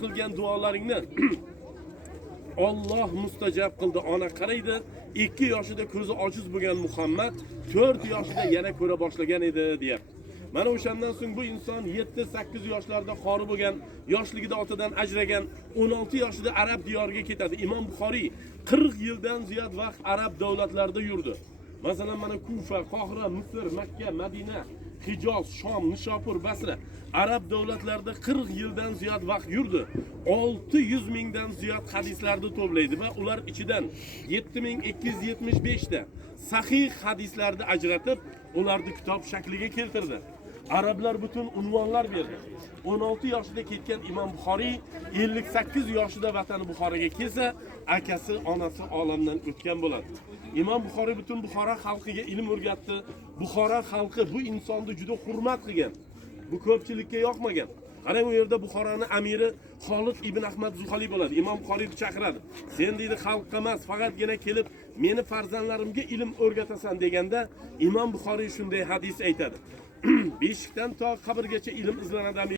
qilgan duolaringni Alloh mustajab qildi. Ona qaraydi, 2 yoshida ko'zi ojiz bo'lgan Muhammad 4 yoshida yana ko'ra boshlagan edi deyapti. Mana o'shandan so'ng bu inson 7-8 yoshlarda qori bo'lgan, yoshligida otadan ajragan, 16 yoshida arab diyoriga ketadi. Imom Buxoriy 40 yildan ziyod vaqt arab davlatlarida yurdi. Masalan, mana Kufa, Qohira, Misr, Makka, Madina, Hijoz, Shom, Nishapur, Basra arab davlatlarida 40 yildan ziyod vaqt yurdi. 600 mingdan ziyod hadislarni to'playdi va ular ichidan 7275 ta sahih hadislarni ajratib, ularni kitob shakliga keltirdi. Arablar butun unvonlar berdi. 16 yoshida ketgan Imom Buxoriy 58 yoshida vatani Buxoroga kelsa, akasi, onasi olamdan o'tgan bo'ladi. Imom Buxoriy butun Buxoro xalqiga ilm o'rgatdi. Buxoro xalqi bu insonni juda hurmat qilgan. Bu ko'pchilikka yoqmagan. Qarang, u yerda Buxoroning amiri Xolid ibn Ahmad Zuhali bo'ladi. Imom Buxoriyni chaqiradi. Sen deydi xalqqa emas, faqatgina kelib meni farzandlarimga ilm o'rgatasan deganda, Imom Buxoriy shunday hadis aytadi. Beshikdan to qabrgacha ilm izlanadi.